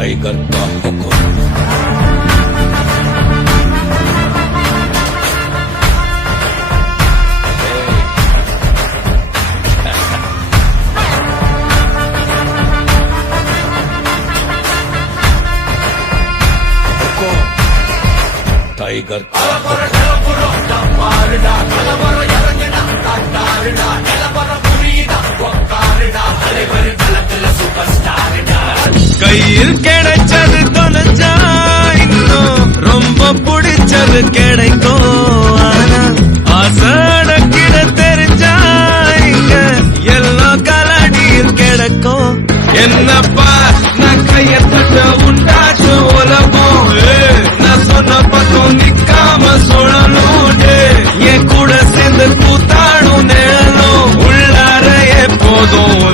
Tiger का हुक्म। Tiger का கையில் கிடைச்சது தொலைஞ்சா இன்னும் ரொம்ப பிடிச்சது கிடைக்கும். ஆனா ஆசடக்கிட தெரிஞ்சா இங்க எல்லாம் கலடியில் கிடைக்கும். என்னப்பா நான் கைய தட்ட உண்டாச்சு உலகம். நான் சொன்ன பக்கம் நிக்காம சொல்லணும். என் கூட சேர்ந்து கூத்தாடும் நிழலும் உள்ளார எப்போதும்